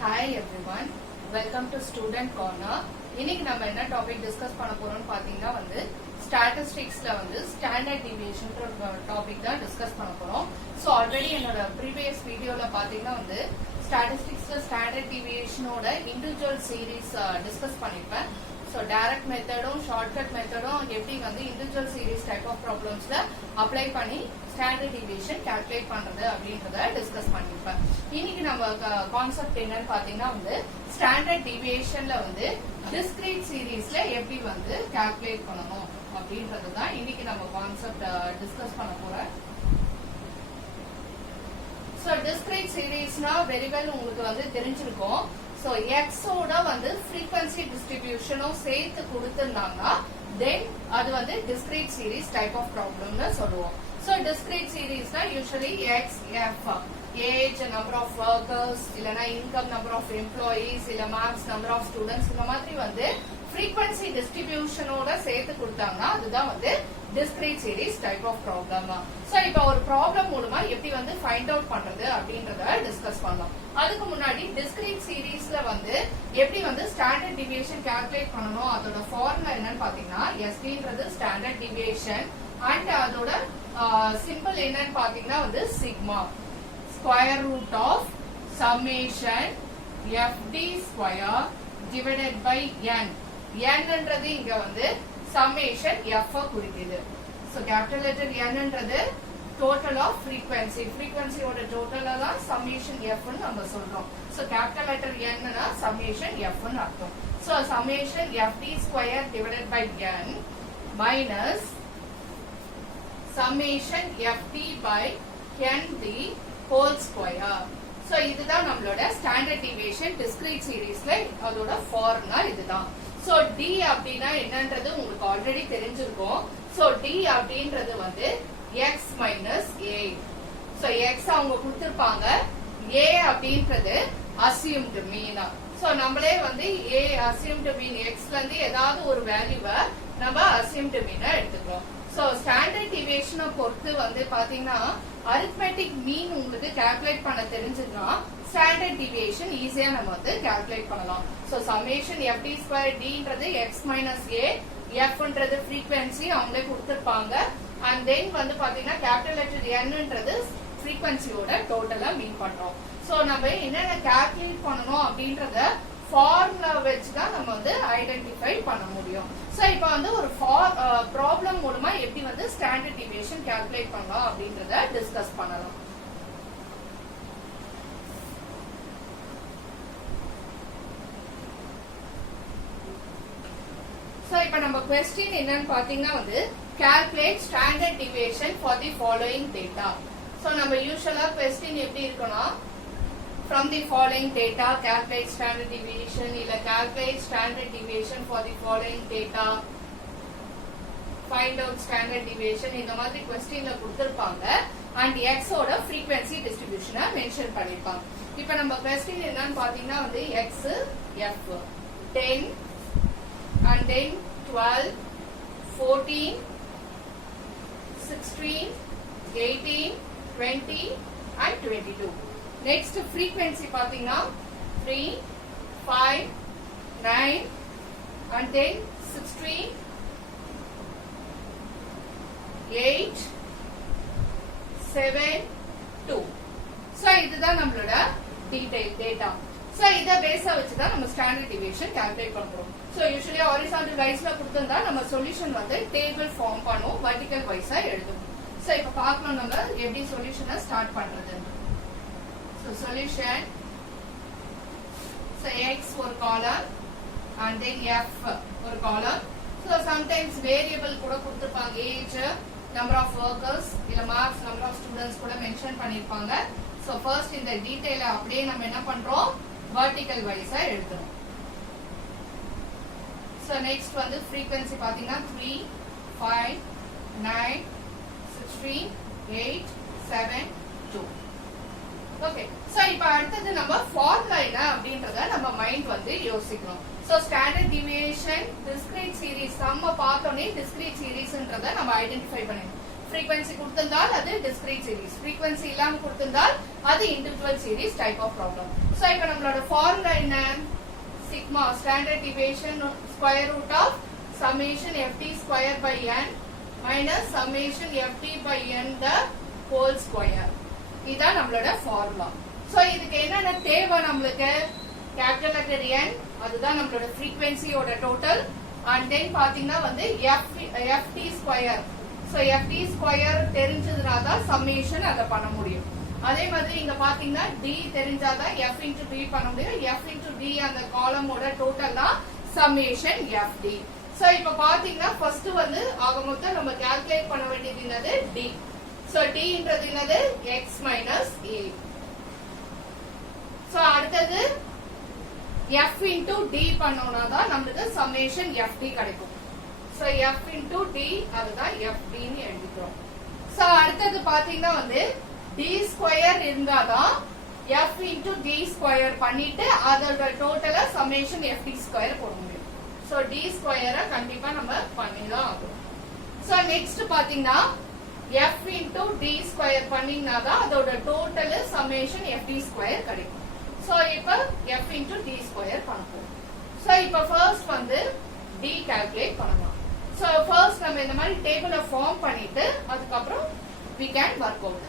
Hi everyone, welcome to Student Corner. இன்னைக்கு நம்ம என்ன டாபிக் டிஸ்கஸ் பண்ண போறோம்னு பாத்தீங்கன்னா ஸ்டாட்டிஸ்டிக்ஸ்ல ஸ்டாண்டர்ட் டிவியேஷன் டாபிக் தான் டிஸ்கஸ் பண்ண போறோம். சோ ஆல்ரெடி என்னோட ப்ரீவியஸ் வீடியோல பாத்தீங்கன்னா ஸ்டாட்டிஸ்டிக்ஸ்ல ஸ்டாண்டர்ட் டிவியேஷனோட இண்டிவிஜுவல் சீரீஸ் டிஸ்கஸ் பண்ணிருப்பேன். ஸோ டைரக்ட் மெத்தடும் ஷார்ட்கட் மெத்தடும் எப்படி இண்டிவிஜுவல் சீரீஸ் டைப் ஆஃப் ப்ராப்ளம்ஸ்ல அப்ளை பண்ணி ஸ்டாண்டர்ட் டிவியேஷன் கால்குலேட் பண்றது அப்படின்றத டிஸ்கஸ் பண்ணிருப்பேன். இன்னைக்கு நம்ம கான்செப்ட் என்னன்னு பாத்தீங்கன்னா ஸ்டாண்டர்ட் டிவியேஷன்ல டிஸ்கிரீட் சீரீஸ்ல எப்படி கால்குலேட் பண்ணணும் அப்படின்றது தான் இன்னைக்கு நம்ம கான்செப்ட் டிஸ்கஸ் பண்ண போறோம். ஸோ டிஸ்கிரீட் சீரீஸ்னா வெரி வெல் உங்களுக்கு தெரிஞ்சிருக்கும். சோ எக்ஸ் ஓட frequency டிஸ்ட்ரிபியூஷனும் சேர்த்து கொடுத்திருந்தாங்கன்னா தென் அது discrete series type of problem னு சொல்லுவோம். சோ discrete series னா usually x, f, age, number of workers, இல்லனா income, number of employees, இல்ல marks, number of students இந்த மாதிரி frequency distribution ஓட சேர்த்து கொடுத்தாங்கன்னா அதுதான் discrete series type of problem. So இப்போ ஒரு ப்ராப்ளம் மூலமா எப்படி ஃபைண்ட் அவுட் பண்றது அப்படின்றத டிஸ்கஸ் பண்ணலாம். அதுக்கு முன்னாடி discrete seriesல எப்படி ஸ்டாண்டர்ட் டிவியேஷன் கால்குலேட் பண்ணனும் அதோட ஃபார்முலா என்னன்னு பாத்தீங்கன்னா SDன்றது ஸ்டாண்டர்ட் டிவியேஷன் அண்ட் அதோட சிம்பிள் என்னன்னு பாத்தீங்கன்னா sigma square root of summation FD square divided by n. nன்றது இங்க சம்மேஷன் f குறிக்குது. சோ கேபிட்டல் லெட்டர் n ன்றது டோட்டல் ஆஃப் frequency. frequency ஓட டோட்டலா தான் சம்மேஷன் f ன்னு நம்ம சொல்றோம். சோ கேபிட்டல் லெட்டர் n னா சம்மேஷன் f ன்னு அர்த்தம். So summation FD square divided by n minus summation FD by ND whole square. So இதுதான் நம்மளோட ஸ்டாண்டர்ட் டிவியேஷன் டிஸ்கிரீட் சீரீஸ்ல அதோட ஃபார்முலா இதுதான். சோ D அப்படினா என்னன்றது உங்களுக்கு ஆல்ரெடி தெரிஞ்சிருக்கும். சோ D அப்படின்றது x minus a. So x அவங்க கொடுத்திருப்பாங்க. a அப்படின்றது assumed mean. சோ நம்மளே a assumed mean x ல இருந்து ஏதாவது ஒரு வேல்யூவை நம்ம assumed mean எடுத்துக்கிறோம். சோ ஸ்டாண்டர்ட் டிவியேஷனை பொறுத்து பாத்தீங்கன்னா arithmetic mean உங்களுக்கு கால்குலேட் பண்ண தெரிஞ்சுதுன்னா ஸ்டாண்டர்ட் டிவியேஷன் ஈஸியா நம்ம கால்குலேட் பண்ணலாம். So summation FD square D ன்றது x minus a, f ன்றது frequency அவங்களே கொடுத்திருப்பாங்க. and then பாத்தீங்கன்னா கேபிட்டல் லெட்டர் n ன்றது frequencyயோட டோட்டலா மீன் பண்றோம். சோ நம்ம என்னென்ன கால்குலேட் பண்ணனும் அப்படின்றத ஃபார்முலா வச்சு தான் நம்ம ஐடென்டிஃபை பண்ண முடியும். சோ இப்போ ஒரு ப்ராப்ளம் மூலமா எப்படி ஸ்டாண்டர்ட் டிவியேஷன் கால்குலேட் பண்ணலாம் அப்படின்றத டிஸ்கஸ் பண்ணலாம். சோ இப்போ நம்ம क्वेश्चन என்னன்னு பாத்தீங்கன்னா calculate standard deviation for the following data. So நம்ம யூசுவலா क्वेश्चन எப்படி இருக்கும்னா from the following data calculate standard deviation இல்ல calculate standard deviation for the following data, find out standard deviation இந்த மாதிரி क्वेश्चनல கொடுத்திருப்பாங்க and x ஓட frequency distribution மென்ஷன் பண்ணிருப்பாங்க. இப்போ நம்ம क्वेश्चन என்னன்னு பாத்தீங்கன்னா x f 10 and then 12 14 16 18 20 and 22. next frequency பாத்தீங்கன்னா 3 5 9 and then 16 8 7 2. சோ இதுதான் நம்மளோட டீடைல் டேட்டா. சோ இத பேஸா வச்சு தான் நம்ம ஸ்டாண்டர்ட் டிவியேஷன் கால்குலேட் பண்றோம். சோ யூசுவலி ஹாரிசான்டல் வைஸ்ல கொடுத்திருந்தா நம்ம சொல்யூஷன் டேபிள் ஃபார்ம் பண்ணுவோம், வெர்டிகல் வைஸா எழுதுவோம். சோ இப்போ பார்க்கலாம் நம்ம எப்படி சொல்யூஷனை ஸ்டார்ட் பண்றது. சோ சொல்யூஷன் சோ x ஒரு காலம் and then f ஒரு காலம். சோ சம்டைம்ஸ் வேரியபிள் கூட கொடுத்திருப்பாங்க, ஏஜ், நம்பர் ஆஃப் வர்க்கர்ஸ் இல்ல மார்க்ஸ், நம்பர் ஆஃப் ஸ்டூடண்ட்ஸ் கூட மென்ஷன் பண்ணிருப்பாங்க. சோ ஃபர்ஸ்ட் இந்த டீடைல அப்படியே நம்ம என்ன பண்றோம் வெர்டிகல் வைஸா எழுதுறோம். சோ நெக்ஸ்ட் frequency பாத்தீங்கன்னா 3 5 9 16 8 7 2. ஓகே. சோ இப்போ அடுத்து நம்ம ஃபார்முலா என்ன அப்படின்றத நம்ம மைண்ட் யோசிக்கணும். So standard deviation discrete series நம்ம பார்த்தோனே டிஸ்கிரீட் சீரிஸ்ன்றத நம்ம ஐடென்டிஃபை பண்ணிடணும். frequency கொடுத்திருந்தால் அது discrete series, frequency இல்லாம கொடுத்திருந்தால் அது individual series type of problem. So இப்போ நம்மளோட ஃபார்முலா என்ன? Sigma standard deviation square root of summation ft square by n minus summation ft by n the whole square. இதான் நம்மளோட ஃபார்முலா. சோ இதுக்கு என்னென்ன தேவை நம்மளுக்கு? கேபிட்டல் லெட்டர் n, அதுதான் நம்மளோட frequency-யோட டோட்டல். அண்ட் தென் பாத்தீங்கன்னா வந்து ft square. So ft square தெரிஞ்சதுனா தான் சம்மேஷன் அத பண்ண முடியும். அதே மாதிரி இங்க பாத்தீங்கன்னா d தெரிஞ்சாதான் f into d பண்ண முடியும். f into d அந்த காலமோட டோட்டல் தான் சம்மேஷன் fd. சோ இப்ப பாத்தீங்கன்னா ஃபர்ஸ்ட் வந்து ஆக மொத்தம் நம்ம கால்குலேட் பண்ண வேண்டியது என்னது? d. சோ d ன்றது என்னது? x minus a. சோ அடுத்தது f into d பண்ணோம்னா தான் நமக்கு சம்மேஷன் fd கிடைக்கும். சோ f into d அதுதான் fd ன்னு எழுதிக்கிறோம். சோ அடுத்தது பாத்தீங்கன்னா வந்து d ஸ்கொயர் இருந்தாதான் f into d ஸ்கொயர் பண்ணிட்டு அதோட டோட்டலா சம்மேஷன் fd ஸ்கொயர் போட முடியும். சோ d ஸ்கொயரை கண்டிப்பா நம்ம பண்ணிதான் ஆகும். சோ நெக்ஸ்ட் பாத்தீங்கன்னா f into d ஸ்கொயர் பண்ணீங்கன்னா தான் அதோட டோட்டல் சம்மேஷன் fd ஸ்கொயர் கிடைக்கும். சோ இப்போ f into d ஸ்கொயர் பண்ணுவோம். சோ இப்போ ஃபர்ஸ்ட் வந்து d கால்குலேட் பண்ணலாம். சோ ஃபர்ஸ்ட் நம்ம இந்த மாதிரி டேபிளை ஃபார்ம் பண்ணிட்டு அதுக்கு அப்புறம் we can work out.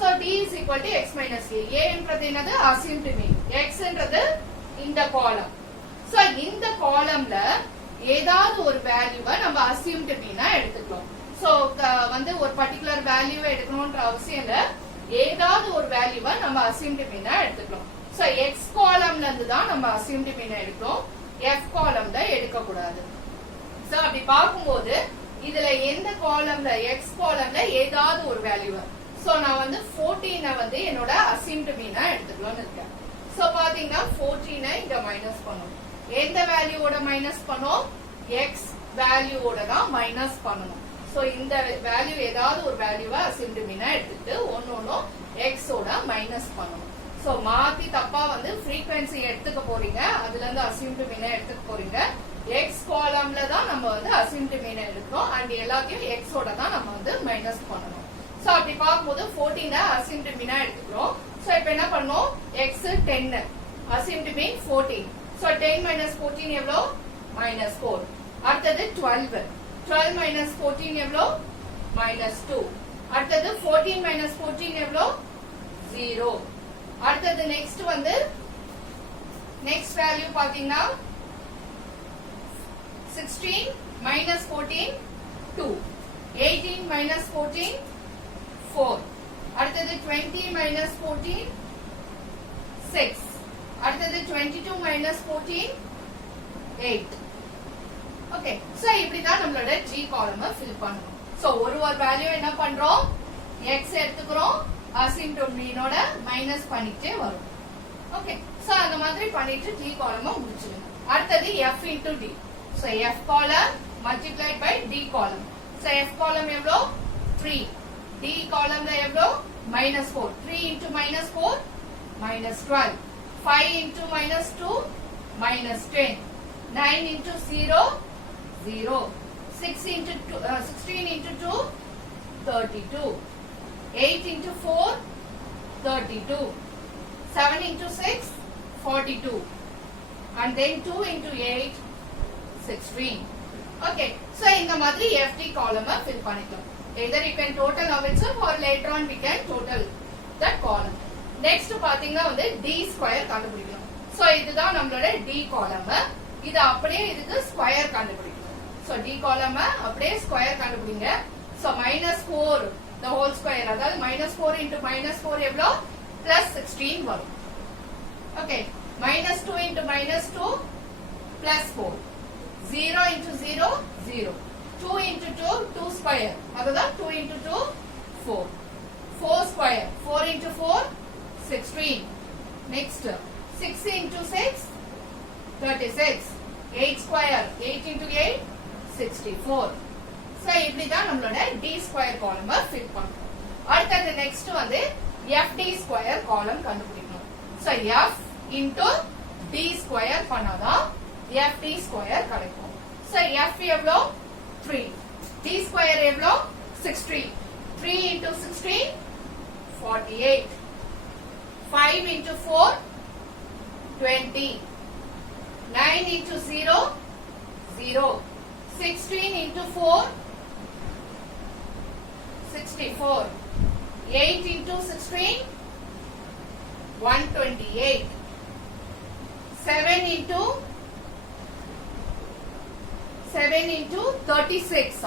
So d is equal to x minus a. a என்றது என்னது? assumed mean. x என்றது இந்த காலம். சோ இந்த காலம்ல ஏதாவது ஒரு வேல்யூவை நம்ம assumed mean-ஆ எடுத்துக்கலாம். சோ வந்து ஒரு பர்టిక్యులர் வேல்யூவை எடுக்கணும்ன்ற அவசியம் இல்ல. ஏதாவது ஒரு வேல்யூவை நம்ம assumed mean-ஆ எடுத்துக்கலாம். சோ x காலம்ல இருந்து தான் நம்ம assumed mean-ஆ எடுக்கிறோம். f காலம்ல எடுக்க கூடாது. சோ அப்படி பாக்கும்போது இதுல எந்த காலம்ல x காலம்ல ஏதாவது ஒரு வேல்யூவை சோ நான் வந்து 14 வந்து என்னோட assumed mean-ஆ எடுத்துக்கலாம்னு இருக்கேன். சோ பாத்தீங்கன்னா 14 இங்க மைனஸ் பண்ணனும். எந்த வேல்யூவோட மைனஸ் பண்ணோம்? x வேல்யூவோட தான் மைனஸ் பண்ணனும். சோ இந்த வேல்யூ ஏதாவது ஒரு வேல்யூவை assumed mean-ஆ எடுத்துட்டு ஒன்னொன்னும் x ஓட மைனஸ் பண்ணனும். சோ மாத்தி தப்பா வந்து frequency எடுத்துக்க போறீங்க. அதுல இருந்து assumed mean-ஆ எடுத்துக்க போறீங்க. x காலம்ல தான் நம்ம வந்து assumed mean-ஆ எடுக்கிறோம். அண்ட் எல்லாத்தையும் x ஓட தான் நம்ம வந்து மைனஸ் பண்ணனும். சோ அப்படி பாக்கும்போது 14 assumed mean-ஆ எடுத்துக்கிறோம். சோ இப்போ என்ன பண்ணோம்? x 10 assumed mean 14. So 10 minus 14 எவ்வளவு? minus 4. அடுத்தது 12. 12 minus 14 எவ்வளவு? minus 2. அடுத்தது 14 minus 14 எவ்வளவு? 0. அடுத்தது நெக்ஸ்ட் வந்து நெக்ஸ்ட் வேல்யூ பாத்தீங்கன்னா 16 minus 14 2. 18 minus 14 4. அடுத்தது 20 minus 14 6. அடுத்தது 22 minus 14 8. ஓகே, சோ இப்படி தான் நம்மளோட g காலமை ஃபில் பண்ணனும். சோ ஒரு வேல்யூ என்ன பண்றோம்? x எடுத்துக்கிறோம். assumed mean-ஓட மைனஸ் பண்ணிட்டே வரும். ஓகே, சோ அந்த மாதிரி பண்ணிட்டு g காலமை முடிச்சிடுங்க. அடுத்தது f into d. So f காலம் multiplied by d காலம். சோ f காலம் எவ்வளோ? 3. d காலம்ல எவ்வளோ? -4. 3 into -4 -12. 5 into -2 -10. 9 into 0 0. 6 into 2, 16 into 2 32. 8 into 4 32. 7 into 6 42. And then 2 into 8 16. Okay, so இந்த மாதிரி FD column fill பண்ணிக்கலாம். Either you can total of itself or later on we can total that column. Next பாத்தீங்கன்னா வந்து d square கண்டுபிடிக்கலாம். So இதுதான் நம்மளோட d காலம். இது அப்படியே இதுக்கு ஸ்கொயர் கண்டுபிடிக்கணும். சோ d காலம் அப்படியே ஸ்கொயர் கண்டுபிடிங்க. சோ -4 the whole square, அதாவது -4 into -4 எவ்வளோ? +16 வரும். Okay, -2 into -2 +4. 0 into 0 0. 2 into 2 2 square, அதுதான் 2 into 2 4. 4 square, 4 into 4 16. Next 6 into 6 36. 8 square, 8 into 8 64. So இப்படி தான் நம்மளோட d ஸ்கொயர் காலமை ஃபில் பண்றோம். அடுத்து நெக்ஸ்ட் வந்து fd ஸ்கொயர் காலம் கண்டுபிடிக்கணும். So f into d square பண்ணாதான் fd ஸ்கொயர் கிடைக்கும். So f எவ்வளோ? 3. d ஸ்கொயர் எவ்வளோ? 16. 3 into 16 48. 5 into 4, 20. 9 into 0, 0. 16 into 4, 64. 8 into 16, 128. 7 into 36.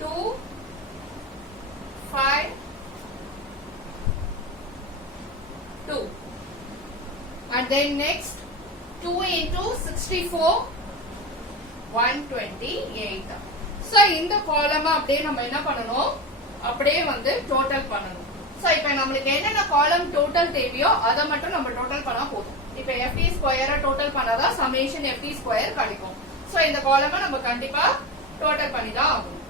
2, 5, 2. And then next 2 into 64, 128. So இந்த காலமா அப்படியே நம்ம என்ன பண்ணணும், அப்படியே வந்து டோட்டல் பண்ணணும். சோ இப்போ நமக்கு என்னென்ன காலம் டோட்டல் தேவையோ அதை மட்டும் நம்ம டோட்டல் பண்ணா போதும். இப்போ FT ஸ்கொயரை டோட்டல் பண்ணாதான் சமேஷன் FT ஸ்கொயர் கிடைக்கும். சோ இந்த காலமா நம்ம கண்டிப்பா டோட்டல் பண்ணி தான் ஆகணும்.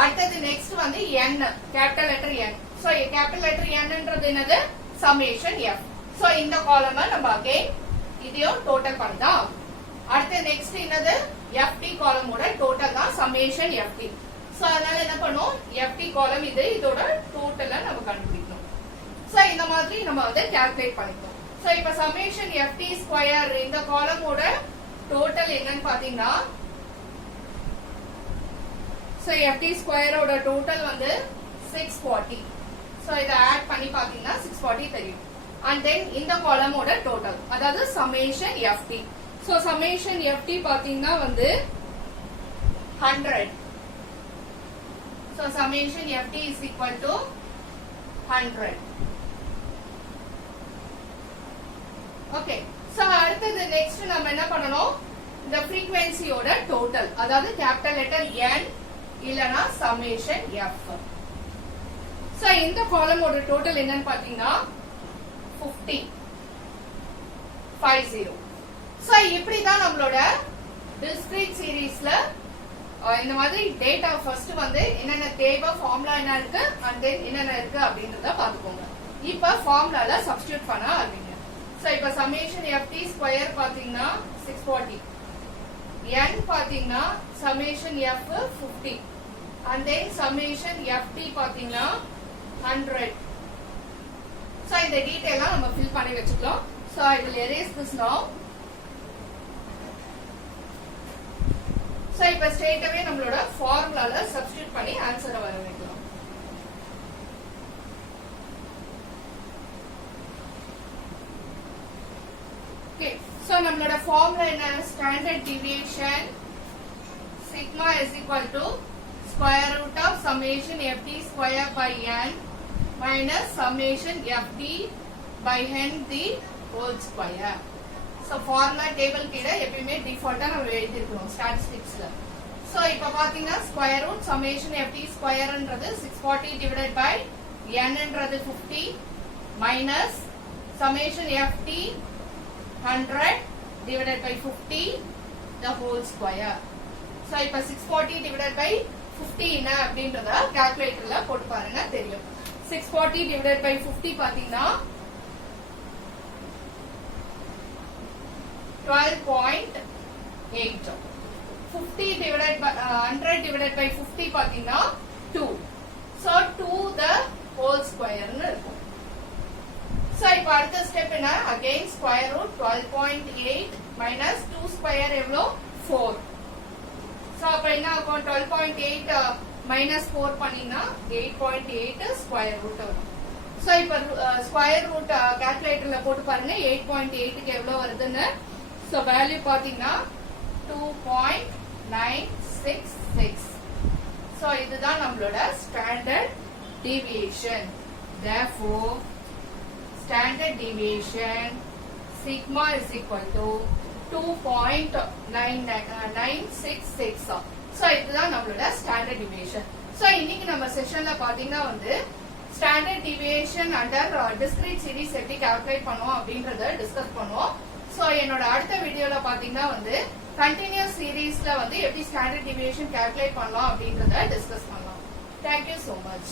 அடுத்தது நெக்ஸ்ட் வந்து n, capital letter n. So capital letter nன்றது என்னது, சமேஷன் f. சோ இந்த காலமா நம்ம அகைன் இதையும் டோட்டல் பண்ணி தான் ஆகணும். அடுத்து நெக்ஸ்ட் என்னது, FT காலமோட டோட்டல் தான் சமேஷன் FT. சோ அதனால என்ன பண்ணும், FT காலம் இது, இதோட டோட்டலை நம்ம கண்டுபிடிக்கணும். சோ இந்த மாதிரி நம்ம வந்து கால்குலேட் பண்ணிக்கணும். சோ இப்ப சமேஷன் FT ஸ்கொயர் இந்த காலமோட டோட்டல் என்னன்னு பாத்தீங்கன்னா, சோ FT ஸ்கொயரோட டோட்டல் வந்து 640. சோ இத ஆட் பண்ணி பாத்தீங்கன்னா 640 தெரியும். And then இந்த காலமோட டோட்டல் அதாவது summation FT. So summation FT பாத்தீங்கன்னா வந்து 100. So summation FT is equal to 100. Okay. So அடுத்தது next நம்ம என்ன பண்ணணும், இந்த frequencyயோட total அதாவது capital letter N இல்லனா summation F. So இந்த காலமோட total என்னன்னு பாத்தீங்கன்னா 50. 50. So இப்படி தான் நம்மளோட discrete seriesல இந்த மாதிரி டேட்டா ஃபர்ஸ்ட் வந்து என்னென்ன தேவை, ஃபார்முலா என்ன இருக்கு and then என்னென்ன இருக்கு அப்படின்றத பாத்துக்கோங்க. இப்ப ஃபார்முலால சப்ஸ்டிட்யூட் பண்ண ஆரம்பிங்க. சோ இப்ப சமேஷன் FT ஸ்கொயர் பாத்தீங்கன்னா 640, n பாத்தீங்கன்னா summation F 50 and then summation FT பாத்தீங்கன்னா 100. சோ இந்த டீடைலா நம்ம ஃபில் பண்ணி வெச்சுக்கலாம். So I will erase this now. So இப்ப ஸ்ட்ரைட் அவே நம்மளோட ஃபார்முலால சப்ஸ்டிட்யூட் பண்ணி ஆன்சரை வர வைக்கலாம். ஓகே, சோ நம்மளோட ஃபார்முலா என்ன, standard deviation sigma is equal to square root of summation FT square by n minus summation FT by n the whole square. So formula table கீழ எப்பவுமே டிஃபால்ட்டா நம்ம எழுதி இருக்கோம் ஸ்டாட்டிஸ்டிக்ஸ்ல. சோ இப்போ பாத்தீங்கன்னா ஸ்கொயர் ரூட் சமேஷன் FT ஸ்கொயர்ன்றது 640 divided by n ன்றது 50 minus summation FT 100 divided by 50 the whole square. So இப்போ 640 டிவைடட் பை 50 என்ன அப்படின்றத கால்குலேட்டர்ல போட்டு பாருங்க தெரியும். 640 டிவைடட் பை 50 பாத்தீங்கன்னா 12.8. 50 divided by 100 divided by 50 பாத்தீங்கன்னா 2. So 2 the whole square ன்னு இருக்கும். So இப்போ அடுத்த ஸ்டெப் என்ன, again square root 12.8 minus 2 square எவ்வளோ 4. So அப்ப என்ன ஆகும், 12.8 minus 4 பண்ணீங்கன்னா 8.8 square root வரும். So இப்போ ஸ்கொயர் ரூட் கால்குலேட்டர்ல போட்டு பாருங்க 8.8க்கு எவ்வளவு வருதுன்னு. So value பாத்தீங்கன்னா 2.966. So இதுதான் நம்மளோட standard deviation. Therefore standard deviation sigma is equal to 2.966. So இதுதான் நம்மளோட standard deviation. So இன்னைக்கு நம்ம செஷன்ல பாத்தீங்கன்னா வந்து standard deviation under discrete series எப்படி கால்குலேட் பண்ணுவோம் அப்படின்றத டிஸ்கஸ் பண்ணுவோம். சோ என்னோட அடுத்த வீடியோல பாத்தீங்கன்னா வந்து கண்டினியூஸ் சீரீஸ்ல வந்து எப்படி ஸ்டாண்டர்ட் டிவியேஷன் கால்குலேட் பண்ணலாம் அப்படின்றத டிஸ்கஸ் பண்ணலாம். Thank you so much.